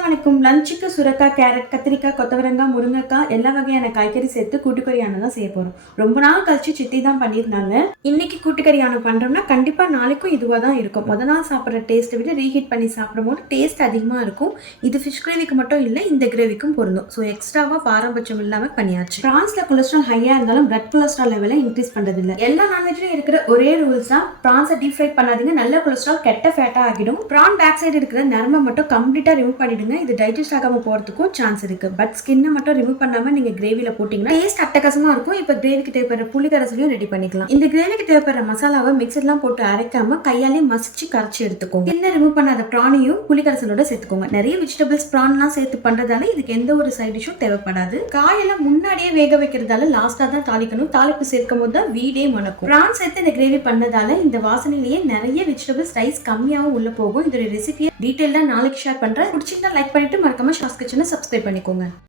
அஸ்ஸலாமு அலைக்கும். லஞ்சுக்கு சுரக்காய், கேரட், கத்திரிக்காய், கொத்தவரங்காய், முருங்கைக்காய் எல்லா வகையான காய்கறி சேர்த்து கூட்டுக்கறியான தான் செய்ய போகிறோம். ரொம்ப நாள் கழிச்சு சித்தி தான் பண்ணியிருந்தாங்க. இன்னைக்கு கூட்டுக்கறியான பண்ணுறோம்னா கண்டிப்பாக நாளைக்கும் இதுவாக தான் இருக்கும். நாள் சாப்பிட்ற டேஸ்ட்டை விட ரீஹீட் பண்ணி சாப்பிடும்போது டேஸ்ட் அதிகமாக இருக்கும். இது ஃபிஷ் கிரேவிக்கு மட்டும் இல்லை, இந்த கிரேவிக்கும் பொருந்தும். ஸோ எக்ஸ்ட்ராவாக பாரபட்சம் இல்லாமல் பண்ணியாச்சு. ப்ரான்ஸில் கொலஸ்ட்ரால் ஹையாக இருந்தாலும் பிளட் கொலஸ்ட்ரால் லெவலை இன்க்ரீஸ் பண்ணுறது இல்லை. எல்லா நான்வெஜ்லையும் இருக்கிற ஒரே ரூல்ஸ் தான், ப்ரான்ஸை டீப் ஃப்ரை பண்ணாதீங்க. நல்ல கொலஸ்ட்ரால் கெட்ட ஃபேட்டாக ஆகிடும். ப்ரான் பேக் சைடு இருக்கிற நரம்பை மட்டும் கம்ப்ளீட்டாக ரிமூவ் பண்ணிடுங்க. இது டைஜஸ்ட் ஆகாமல் போகிறதுக்கும் சான்ஸ் இருக்கு. பட் ஸ்கின்னை மட்டும் ரிமூவ் பண்ணாமல் நீங்கள் கிரேவியில் போட்டிங்கன்னா டேஸ்ட் அட்டகாசமாக இருக்கும். இப்போ கிரேவிக்கு தேவைப்படுற புளிக்கரசலையும் ரெடி பண்ணிக்கலாம். இந்த கிரேவிக்கு தேவைப்படுற மசாலாவை மிக்சர்லாம் போட்டு அரைக்காம கையாலே மசிச்சு கரைச்சி எடுத்துக்கோங்க. ஸ்கின்னை ரிமூவ் பண்ணாத ப்ரானையும் புளிக்கரசலோட சேர்த்துக்கோங்க. நிறைய வெஜிடபிள்ஸ் ப்ரான்லாம் சேர்த்து பண்ணுறதால இதுக்கு எந்த ஒரு சைட் டிஷ்ஷும் தேவைப்படாது. காயெல்லாம் முன்னாடியே வேக வைக்கிறதால லாஸ்ட்டாக தான் தாளிக்கணும். தாளிப்பு சேர்க்கும் போது தான் வீடே மணக்கும். ப்ரான் சேர்த்து இந்த கிரேவி பண்ணதால இந்த வாசனையிலேயே நிறைய வெஜிடபிள்ஸ் ரைஸ் கம்மியாகவும் உள்ள போகும். இதோட ரெசிபியை டீட்டெயிலாக நாளைக்கு ஷேர் பண்ணுறேன். பிடிச்சிருந்தா லைக் பண்ணிட்டு மறக்காம ஷாஸ் கிச்சனை சப்ஸ்கிரைப் பண்ணிக்கோங்க.